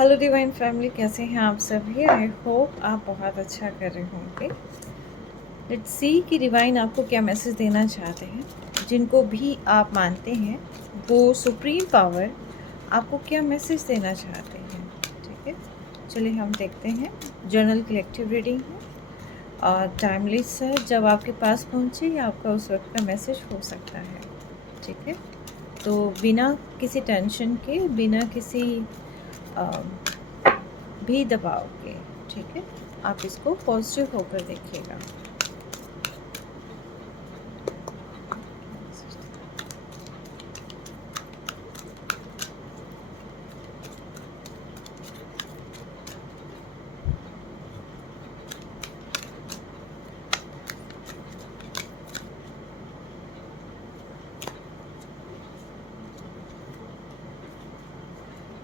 Hello divine family, कैसे हैं आप सभी। आई होप आप बहुत अच्छा कर रहे होंगे। लेट्स सी कि डिवाइन आपको क्या मैसेज देना चाहते हैं। जिनको भी आप मानते हैं वो सुप्रीम पावर आपको क्या मैसेज देना चाहते हैं। ठीक है, चलिए हम देखते हैं। जर्नल कलेक्टिव रीडिंग है और टाइमलेस है। जब आपके पास पहुंचे या आपका उस वक्त का मैसेज हो सकता है। ठीक है, तो बिना किसी टेंशन के, बिना किसी भी दबाओगे। ठीक है, आप इसको पॉजिटिव होकर देखिएगा।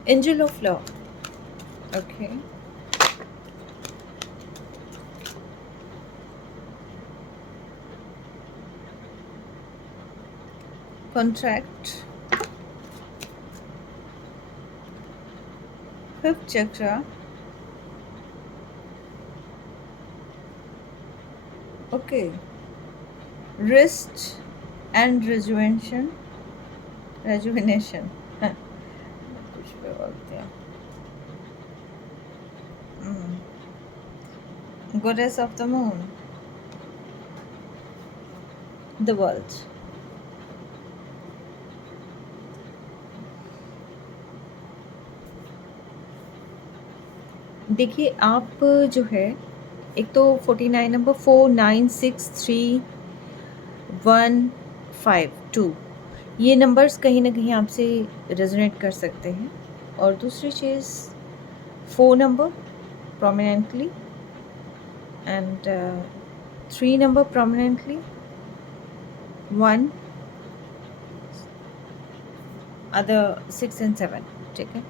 Angel of love. Okay, contract, fifth चक्र, ओके, रिस्ट एंड रेजुविनेशन कुछ भी बोलते हैं। गोडेस of the moon, the world. देखिए, आप जो है, एक तो 49 नंबर 496315 ये नंबर्स कहीं ना कहीं आपसे रेजोनेट कर सकते हैं। और दूसरी चीज़ 4 number prominently and 3 number prominently, 1 other 6 and 7। ठीक है,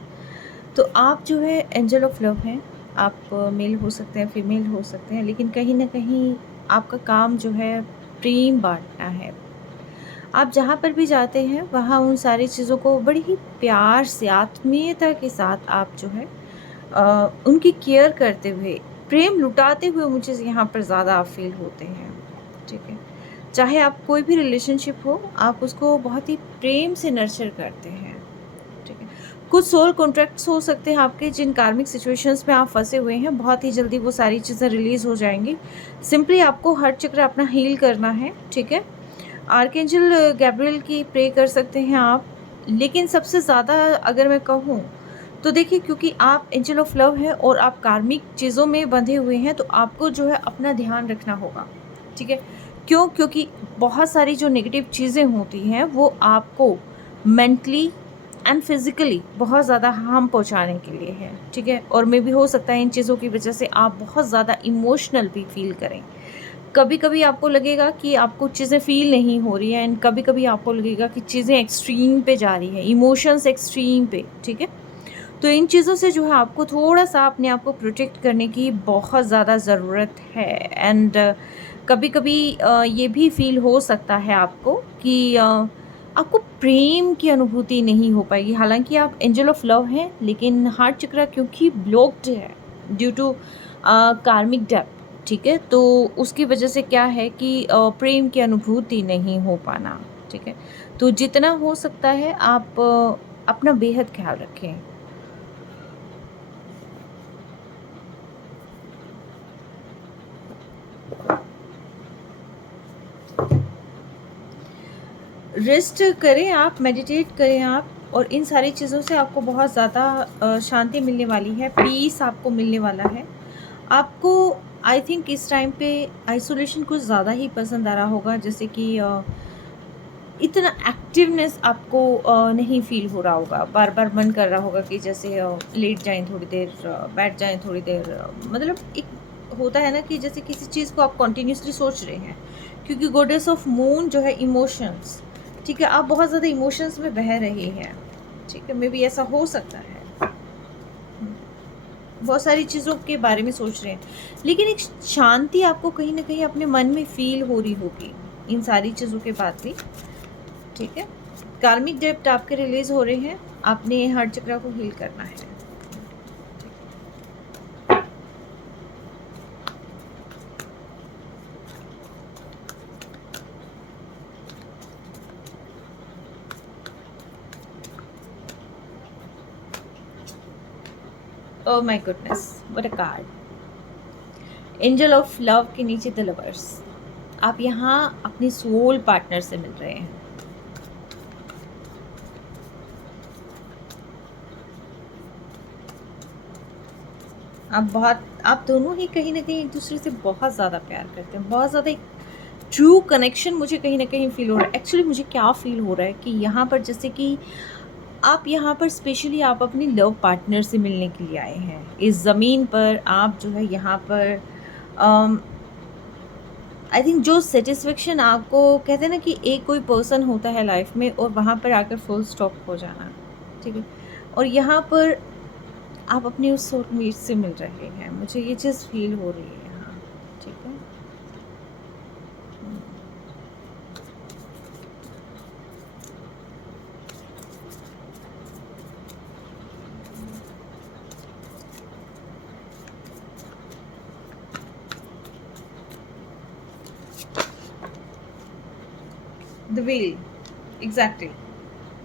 तो आप जो है एंजल ऑफ लव हैं। आप मेल हो सकते हैं, फीमेल हो सकते हैं, लेकिन कहीं ना कहीं आपका काम जो है प्रेम बांटना है। आप जहाँ पर भी जाते हैं वहाँ उन सारी चीज़ों को बड़ी ही प्यार से, आत्मीयता के साथ आप जो है उनकी केयर करते हुए, प्रेम लुटाते हुए मुझे यहाँ पर ज़्यादा आप फील होते हैं। ठीक है, चाहे आप कोई भी रिलेशनशिप हो, आप उसको बहुत ही प्रेम से नर्चर करते हैं। ठीक है, कुछ सोल कॉन्ट्रैक्ट्स हो सकते हैं आपके, जिन कार्मिक सिचुएशंस में आप फंसे हुए हैं, बहुत ही जल्दी वो सारी चीज़ें रिलीज़ हो जाएंगी। सिंपली आपको हर चक्र अपना हील करना है। ठीक है, आर्कएंजल गैब्रियल की प्रे कर सकते हैं आप। लेकिन सबसे ज़्यादा अगर मैं कहूँ तो देखिए, क्योंकि आप एंजल ऑफ लव है और आप कार्मिक चीज़ों में बंधे हुए हैं, तो आपको जो है अपना ध्यान रखना होगा। ठीक है, क्यों? क्योंकि बहुत सारी जो नेगेटिव चीज़ें होती हैं वो आपको मेंटली एंड फिज़िकली बहुत ज़्यादा हार्म पहुंचाने के लिए है। ठीक है, और मे भी हो सकता है इन चीज़ों की वजह से आप बहुत ज़्यादा इमोशनल भी फील करें। कभी कभी आपको लगेगा कि आपको चीज़ें फील नहीं हो रही हैं, एंड कभी कभी आपको लगेगा कि चीज़ें एक्सट्रीम पे जा रही हैं, इमोशंस एक्सट्रीम पे। ठीक है, तो इन चीज़ों से जो है आपको थोड़ा सा अपने आप को प्रोटेक्ट करने की बहुत ज़्यादा ज़रूरत है। एंड कभी कभी ये भी फील हो सकता है आपको कि आपको प्रेम की अनुभूति नहीं हो पाएगी। हालांकि आप एंजल ऑफ लव हैं, लेकिन हार्ट चक्र क्योंकि ब्लॉक्ड है ड्यू टू कार्मिक डेप्थ। ठीक है, तो उसकी वजह से क्या है कि प्रेम की अनुभूति नहीं हो पाना। ठीक है, तो जितना हो सकता है आप अपना बेहद ख्याल रखें। रेस्ट करें आप, मेडिटेट करें आप, और इन सारी चीज़ों से आपको बहुत ज़्यादा शांति मिलने वाली है, पीस आपको मिलने वाला है। आपको आई थिंक इस टाइम पे आइसोलेशन कुछ ज़्यादा ही पसंद आ रहा होगा, जैसे कि इतना एक्टिवनेस आपको नहीं फील हो रहा होगा। बार बार मन कर रहा होगा कि जैसे लेट जाएं थोड़ी देर, बैठ जाएं थोड़ी देर, मतलब एक होता है ना कि जैसे किसी चीज़ को आप कंटिन्यूसली सोच रहे हैं, क्योंकि गॉडेस ऑफ मून जो है इमोशंस। ठीक है, आप बहुत ज़्यादा इमोशंस में बह रहे हैं। ठीक है, मे बी ऐसा हो सकता है, बहुत सारी चीज़ों के बारे में सोच रहे हैं, लेकिन एक शांति आपको कहीं ना कहीं अपने मन में फील हो रही होगी इन सारी चीज़ों के बाद भी। ठीक है, कार्मिक डेप्ट आपके रिलीज हो रहे हैं, आपने हर चक्र को हील करना है। Oh my goodness, what a card. Angel of love के नीचे द लवर्स। आप यहाँ अपने सोल पार्टनर से मिल रहे हैं। आप दोनों ही कहीं न कहीं एक-दूसरे से बहुत ज़्यादा प्यार करते हैं, बहुत ज़्यादा एक ट्रू कनेक्शन मुझे कहीं न कहीं फ़ील हो रहा है। एक्चुअली मुझे क्या फ़ील हो रहा है कि यहाँ पर जैसे कि आप यहाँ पर स्पेशली आप अपने लव पार्टनर से मिलने के लिए आए हैं। इस ज़मीन पर आप जो है यहाँ पर अम, आई थिंक जो सैटिस्फैक्शन आपको कहते हैं ना कि एक कोई पर्सन होता है लाइफ़ में और वहाँ पर आकर फुल स्टॉप हो जाना, ठीक है? और यहाँ पर आप अपने उस सोलमेट से मिल रहे हैं। मुझे ये चीज़ फ़ील हो रही है यहाँ, ठीक है? हुँ। The wheel, exactly.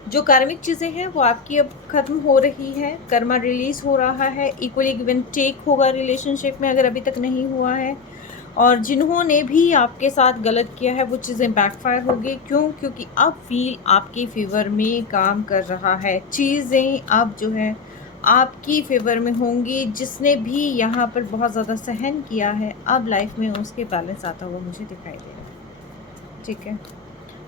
जो कार्मिक चीज़ें हैं वो आपकी अब ख़त्म हो रही है, कर्मा रिलीज़ हो रहा है, इक्वली गिव एंड टेक होगा रिलेशनशिप में अगर अभी तक नहीं हुआ है। और जिन्होंने भी आपके साथ गलत किया है वो चीज़ें बैकफ़ायर होगी। क्यों? क्योंकि अब व्हील आपके फ़ेवर में काम कर रहा है। चीज़ें अब जो है आपकी फ़ेवर में होंगी। जिसने भी यहाँ पर बहुत ज़्यादा सहन किया है, अब लाइफ़ में उसके बैलेंस आता हुआ मुझे दिखाई दे रहा है। ठीक है?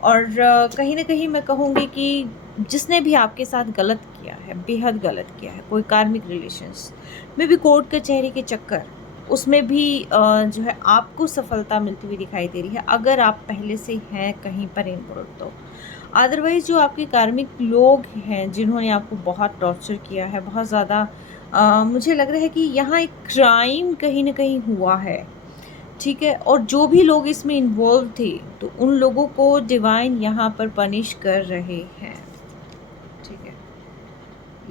और कहीं न कहीं मैं कहूँगी कि जिसने भी आपके साथ गलत किया है, बेहद गलत किया है, कोई कार्मिक रिलेशंस में भी कोर्ट कचहरी के चक्कर, उसमें भी जो है आपको सफलता मिलती हुई दिखाई दे रही है, अगर आप पहले से हैं कहीं पर इन्वॉल्व तो। अदरवाइज़ जो आपके कार्मिक लोग हैं, जिन्होंने आपको बहुत टॉर्चर किया है, बहुत ज़्यादा मुझे लग रहा है कि यहाँ एक क्राइम कहीं न कहीं हुआ है। ठीक है? और जो भी लोग इसमें इन्वॉल्व थे, तो उन लोगों को डिवाइन यहाँ पर पनिश कर रहे हैं। ठीक है?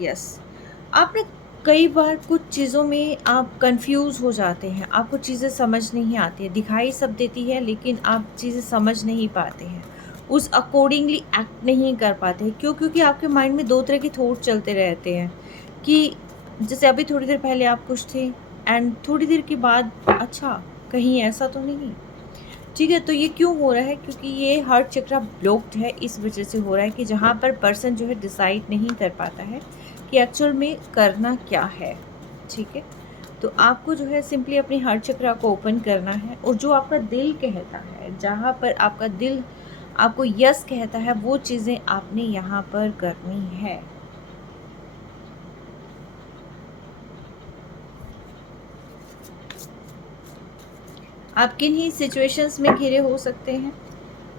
यस। आप ना कई बार कुछ चीज़ों में आप कन्फ्यूज़ हो जाते हैं, आपको चीज़ें समझ नहीं आती हैं, दिखाई सब देती है लेकिन आप चीज़ें समझ नहीं पाते हैं, उस अकॉर्डिंगली एक्ट नहीं कर पाते हैं। क्यों? क्योंकि आपके माइंड में 2 तरह के थॉट चलते रहते हैं कि जैसे अभी थोड़ी देर पहले आप खुश थे एंड थोड़ी देर के बाद अच्छा, कहीं ऐसा तो नहीं? ठीक है, तो ये क्यों हो रहा है? क्योंकि ये हार्ट चक्रा ब्लॉक्ड है, इस वजह से हो रहा है कि जहाँ पर पर्सन जो है डिसाइड नहीं कर पाता है कि एक्चुअल में करना क्या है, ठीक है? तो आपको जो है सिंपली अपने हार्ट चक्रा को ओपन करना है और जो आपका दिल कहता है, जहाँ पर आपका दिल आपको यस कहता है, वो चीज़ें आपने यहाँ पर करनी है। आप किन्हीं सिचुएशंस में घिरे हो सकते हैं,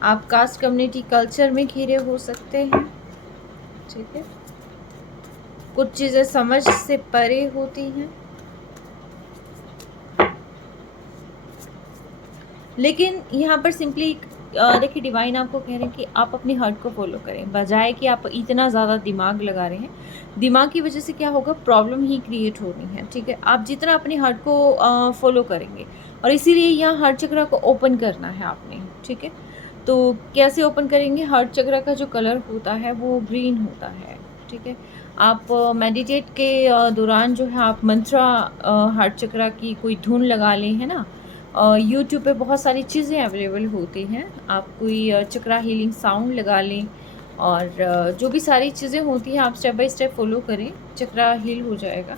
आप कास्ट कम्युनिटी कल्चर में घिरे हो सकते हैं, ठीक है? कुछ चीज़ें समझ से परे होती हैं। लेकिन यहाँ पर सिंपली देखिए डिवाइन आपको कह रहे हैं कि आप अपने हार्ट को फ़ॉलो करें, बजाय कि आप इतना ज़्यादा दिमाग लगा रहे हैं। दिमाग की वज़ह से क्या होगा, प्रॉब्लम ही क्रिएट होनी है, ठीक है? आप जितना अपने हार्ट को फ़ॉलो करेंगे और इसीलिए यहाँ हार्ट चक्र को ओपन करना है आपने, ठीक है? तो कैसे ओपन करेंगे? हार्ट चक्र का जो कलर होता है वो ग्रीन होता है, ठीक है? आप मेडिटेट के दौरान जो है आप मंत्रा हार्ट चक्र की कोई धुन लगा लें, है ना? यूट्यूब पे बहुत सारी चीज़ें अवेलेबल होती हैं। आप कोई चक्रा हीलिंग साउंड लगा लें और जो भी सारी चीज़ें होती हैं आप स्टेप बाय स्टेप फ़ॉलो करें, चक्रा हील हो जाएगा।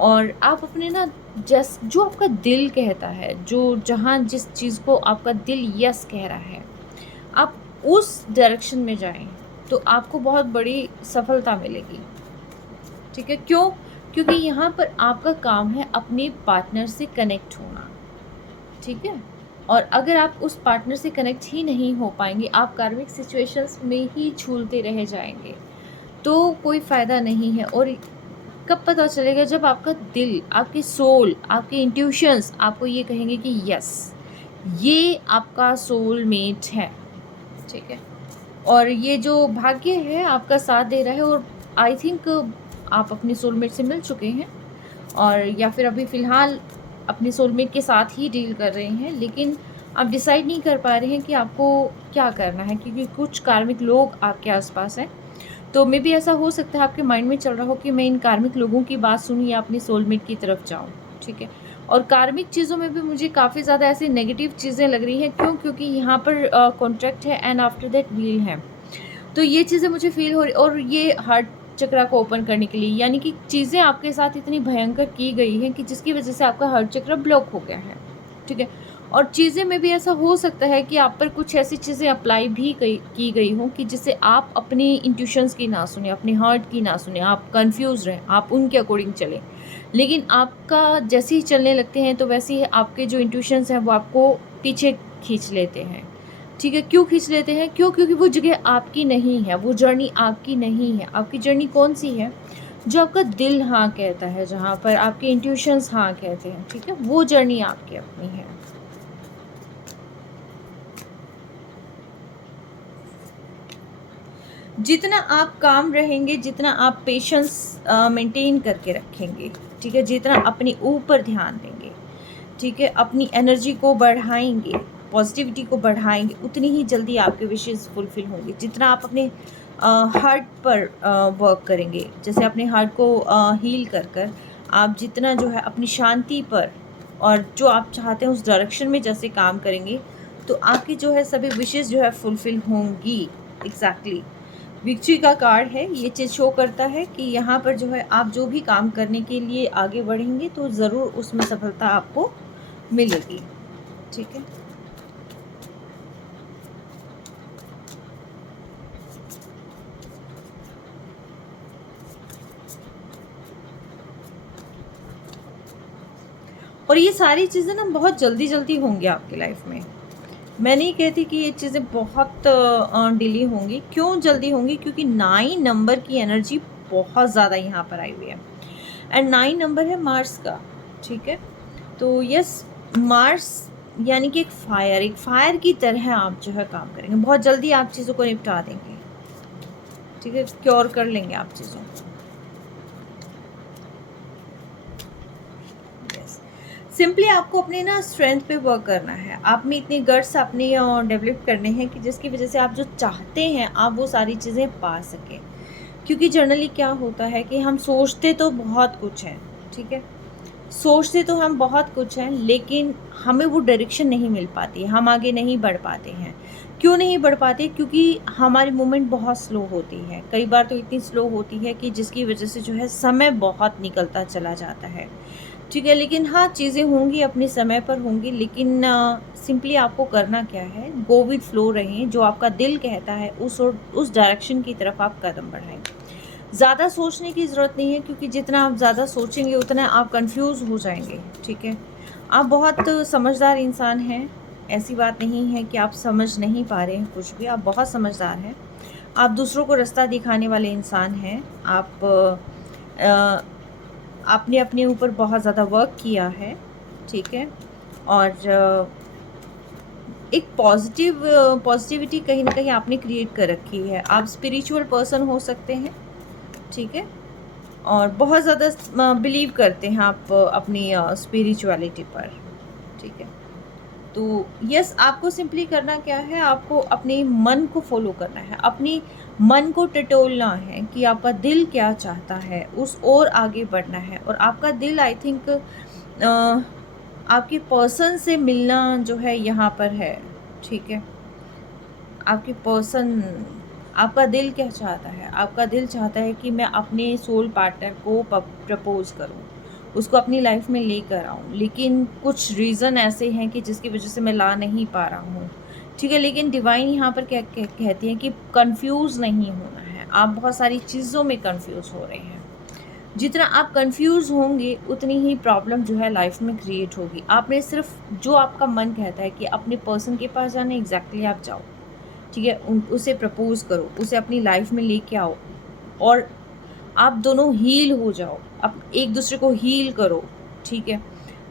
और आप अपने ना जो आपका दिल कहता है, जो जहाँ जिस चीज़ को आपका दिल यस कह रहा है, आप उस डायरेक्शन में जाएँ, तो आपको बहुत बड़ी सफलता मिलेगी। ठीक है? क्यों? क्योंकि यहाँ पर आपका काम है अपने पार्टनर से कनेक्ट होना। ठीक है? और अगर आप उस पार्टनर से कनेक्ट ही नहीं हो पाएँगे, आप कार्मिक सिचुएशंस में ही झूलते रह जाएँगे, तो कोई फ़ायदा नहीं है। और कब पता चलेगा? जब आपका दिल, आपकी सोल, आपके इंट्यूशंस आपको ये कहेंगे कि यस, ये आपका सोलमेट है, ठीक है? और ये जो भाग्य है आपका साथ दे रहा है और आई थिंक आप अपने सोलमेट से मिल चुके हैं और या फिर अभी फ़िलहाल अपने सोलमेट के साथ ही डील कर रहे हैं, लेकिन आप डिसाइड नहीं कर पा रहे हैं कि आपको क्या करना है, क्योंकि कुछ कार्मिक लोग आपके आस-पास हैं, तो मे बी ऐसा हो सकता है आपके माइंड में चल रहा हो कि मैं इन कार्मिक लोगों की बात सुनूँ या अपनी सोलमेट की तरफ जाऊँ, ठीक है? और कार्मिक चीज़ों में भी मुझे काफ़ी ज़्यादा ऐसी नेगेटिव चीज़ें लग रही हैं, क्यों? क्योंकि यहाँ पर कॉन्ट्रैक्ट है एंड आफ्टर दैट व्हील है। तो ये चीज़ें मुझे फ़ील हो रही, और ये हार्ट चक्रा को ओपन करने के लिए, यानी कि चीज़ें आपके साथ इतनी भयंकर की गई हैं कि जिसकी वज़ह से आपका हार्ट चक्र ब्लॉक हो गया है, ठीक है? और चीज़ें में भी ऐसा हो सकता है कि आप पर कुछ ऐसी चीज़ें अप्लाई भी की गई हों कि जिससे आप अपनी इंट्यूशंस की ना सुनें, अपने हार्ट की ना सुनें, आप कन्फ्यूज़ रहें, आप उनके अकॉर्डिंग चलें। लेकिन आपका जैसे ही चलने लगते हैं तो वैसे ही आपके जो इंट्यूशंस हैं वो आपको पीछे खींच लेते हैं। ठीक है, क्यों खींच लेते हैं? क्यों? क्योंकि वो जगह आपकी नहीं है, वो जर्नी आपकी नहीं है। आपकी जर्नी कौन-सी है? जो आपका दिल हाँ कहता है, जहाँ पर आपके इंट्यूशंस हाँ कहते हैं, ठीक है? वो जर्नी आपकी अपनी है। जितना आप काम रहेंगे, जितना आप पेशेंस मेंटेन करके रखेंगे, ठीक है? जितना अपने ऊपर ध्यान देंगे, ठीक है? अपनी एनर्जी को बढ़ाएँगे, पॉज़िटिविटी को बढ़ाएँगे, उतनी ही जल्दी आपके विशेज़ फुलफ़िल होंगे। जितना आप अपने हार्ट पर वर्क करेंगे, जैसे अपने हार्ट को हील कर आप जितना जो है अपनी शांति पर और जो आप चाहते हैं उस डायरेक्शन में जैसे काम करेंगे, तो आपकी जो है सभी विशेज़ जो है फुलफ़िल होंगी। एग्ज़ैक्टली। विक्ट्री का कार्ड है, ये चीज़ शो करता है कि यहाँ पर जो है आप जो भी काम करने के लिए आगे बढ़ेंगे तो ज़रूर उसमें सफलता आपको मिलेगी, ठीक है? और ये सारी चीज़ें ना बहुत जल्दी-जल्दी होंगी आपकी लाइफ में। मैं नहीं कहती कि ये चीज़ें बहुत डिले होंगी। क्यों जल्दी होंगी? क्योंकि 9 नंबर की एनर्जी बहुत ज़्यादा यहाँ पर आई हुई है एंड 9 नंबर है मार्स का, ठीक है? तो यस, मार्स यानी कि एक फायर की तरह आप जो है काम करेंगे। बहुत जल्दी आप चीज़ों को निपटा देंगे, ठीक है? क्योर कर लेंगे आप चीज़ों को। यस। सिंपली आपको अपने ना स्ट्रेंथ पे वर्क करना है। आप में इतने गट्स अपने डेवलप करने हैं कि जिसकी वज़ह से आप जो चाहते हैं, आप वो सारी चीज़ें पा सकें। क्योंकि जनरली क्या होता है कि हम सोचते तो बहुत कुछ हैं, ठीक है? सोचते तो हम बहुत कुछ हैं, लेकिन हमें वो डायरेक्शन नहीं मिल पाती, हम आगे नहीं बढ़ पाते हैं। क्यों नहीं बढ़ पाते? क्योंकि हमारी मूवमेंट बहुत स्लो होती है। कई बार तो इतनी स्लो होती है कि जिसकी वज़ह से जो है समय बहुत निकलता चला जाता है। ठीक है, लेकिन हाँ, चीज़ें होंगी अपने समय पर होंगी, लेकिन सिंपली आपको करना क्या है, गो विद फ्लो रहें, जो आपका दिल कहता है उस डायरेक्शन की तरफ आप कदम बढ़ाएँ। ज़्यादा सोचने की ज़रूरत नहीं है, क्योंकि जितना आप ज़्यादा सोचेंगे उतना आप कन्फ्यूज़ हो जाएँगे, ठीक है? आप बहुत समझदार इंसान हैं, ऐसी बात नहीं है कि आप समझ नहीं पा रहे हैं कुछ भी, आप बहुत समझदार हैं। आप दूसरों को रास्ता दिखाने वाले इंसान हैं। अ, आपने अपने ऊपर बहुत ज़्यादा वर्क किया है, ठीक है? और एक पॉज़िटिविटी कहीं न कहीं आपने क्रिएट कर रखी है। आप स्पिरिचुअल पर्सन हो सकते हैं, ठीक है? और बहुत ज़्यादा बिलीव करते हैं आप अपनी स्पिरिचुअलिटी पर, ठीक है? तो यस, आपको सिंपली करना क्या है, आपको अपने मन को फ़ॉलो करना है, अपने मन को टटोलना है कि आपका दिल क्या चाहता है, उस ओर आगे बढ़ना है। और आपका दिल आई थिंक आपके पर्सन से मिलना जो है यहाँ पर है, ठीक है? आपके पर्सन, आपका दिल क्या चाहता है? आपका दिल चाहता है कि मैं अपने सोल पार्टनर को प्रपोज़ करूँ, उसको अपनी लाइफ़ में लेकर आऊँ, लेकिन कुछ रीज़न ऐसे हैं कि जिसकी वज़ह से मैं ला नहीं पा रहा हूँ, ठीक है? लेकिन डिवाइन यहाँ पर क्या कहती हैं कि कन्फ्यूज़ नहीं होना है, आप बहुत सारी चीज़ों में कन्फ्यूज़ हो रहे हैं। जितना आप कन्फ्यूज़ होंगे, उतनी ही प्रॉब्लम जो है लाइफ़ में क्रिएट होगी। आपने सिर्फ़ जो आपका मन कहता है कि अपने पर्सन के पास जाना है, एग्ज़ैक्टली आप जाओ। ठीक है? उसे प्रपोज़ करो, उसे अपनी लाइफ़ में लेके आओ और आप दोनों हील हो जाओ। आप एक-दूसरे को हील करो, ठीक है?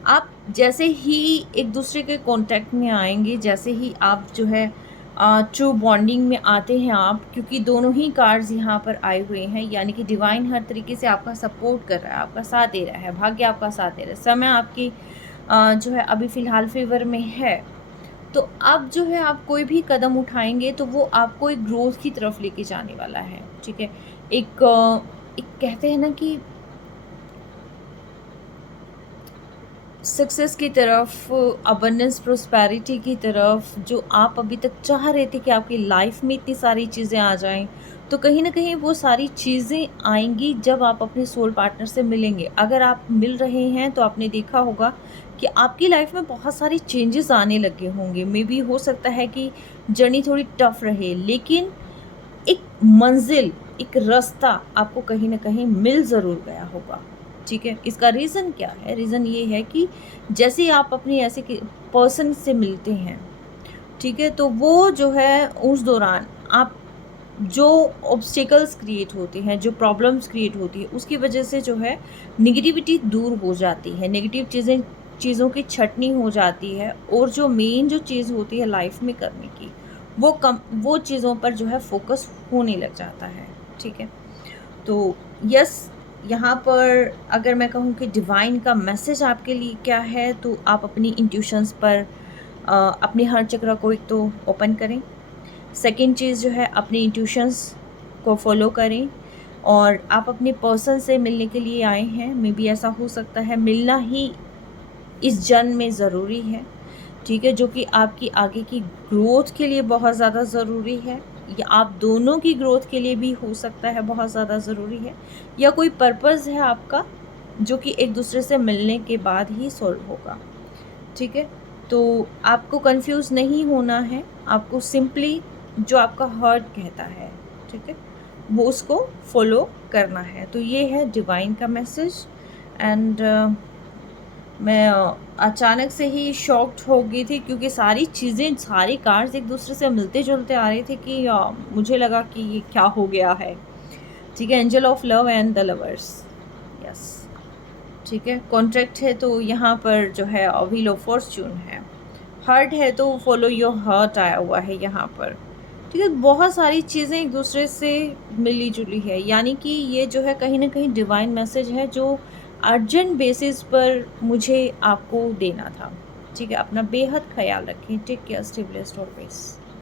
आप जैसे ही एक-दूसरे के कॉन्टैक्ट में आएँगे, जैसे ही आप जो है ट्रू बॉन्डिंग में आते हैं आप, क्योंकि दोनों ही कार्ड्स यहाँ पर आए हुए हैं, यानी कि डिवाइन हर तरीके से आपका सपोर्ट कर रहा है, आपका साथ दे रहा है, भाग्य आपका साथ दे रहा है, समय आपकी जो है अभी फ़िलहाल फ़ेवर में है। तो अब जो है आप कोई भी कदम उठाएँगे तो वो आपको एक ग्रोथ की तरफ लेके जाने वाला है, ठीक है? एक कहते हैं ना कि सक्सेस की तरफ, अबंडेंस, प्रॉस्पेरिटी की तरफ, जो आप अभी तक चाह रहे थे कि आपकी लाइफ में इतनी सारी चीज़ें आ जाएँ, तो कहीं न कहीं वो सारी चीज़ें आएँगी जब आप अपने सोल पार्टनर से मिलेंगे। अगर आप मिल रहे हैं तो आपने देखा होगा कि आपकी लाइफ में बहुत सारी चेंजेस आने लगे होंगे। मेबी हो सकता है कि जर्नी थोड़ी टफ रहे, लेकिन एक मंज़िल, एक रास्ता आपको कहीं न कहीं मिल ज़रूर गया होगा, ठीक है? इसका रीज़न क्या है? रीज़न ये है कि जैसे ही आप अपने ऐसे कि पर्सन से मिलते हैं, ठीक है? तो वो जो है उस दौरान आप जो ऑब्स्टेकल्स क्रिएट होते हैं, जो प्रॉब्लम्स क्रिएट होती है, उसकी वजह से जो है नेगेटिविटी दूर हो जाती है, नेगेटिव चीज़ों की छँटनी हो जाती है और जो मेन जो चीज़ होती है लाइफ़ में करने की, वो चीज़ों पर जो है फ़ोकस होने लग जाता है, ठीक है? तो यस, यहाँ पर अगर मैं कहूँ कि डिवाइन का मैसेज आपके लिए क्या है, तो आप अपनी इंट्यूशंस पर अपने हार्ट चक्र को एक तो ओपन करें। सेकंड चीज़ जो है अपने इंट्यूशंस को फॉलो करें और आप अपने पर्सन से मिलने के लिए आए हैं, मे बी ऐसा हो सकता है मिलना ही इस जन्म में ज़रूरी है, ठीक है? जो कि आपकी आगे की ग्रोथ के लिए बहुत ज़्यादा ज़रूरी है, या आप दोनों की ग्रोथ के लिए भी हो सकता है बहुत ज़्यादा ज़रूरी है, या कोई पर्पज़ है आपका जो कि एक दूसरे से मिलने के बाद ही सॉल्व होगा, ठीक है? तो आपको कन्फ्यूज़ नहीं होना है, आपको सिंपली जो आपका हार्ट कहता है, ठीक है? वो उसको फॉलो करना है। तो ये है डिवाइन का मैसेज। एंड मैं अचानक से ही शॉक्ड हो गई थी क्योंकि सारी चीज़ें, सारे कार्ड्स एक दूसरे से मिलते-जुलते आ रहे थे कि मुझे लगा कि ये क्या हो गया है, ठीक है? Angel of love and the lovers, yes, ठीक है? कॉन्ट्रैक्ट है तो यहाँ पर जो है व्हील ऑफ फॉर्च्यून है। हार्ट है तो फॉलो योर हार्ट आया हुआ है यहाँ पर, ठीक है? बहुत सारी चीज़ें एक दूसरे से मिली-जुली है, यानी कि ये जो है कहीं न कहीं डिवाइन मैसेज है जो अर्जेंट बेसिस पर मुझे आपको देना था, ठीक है? अपना बेहद ख़्याल रखें। Take care, stay blessed always.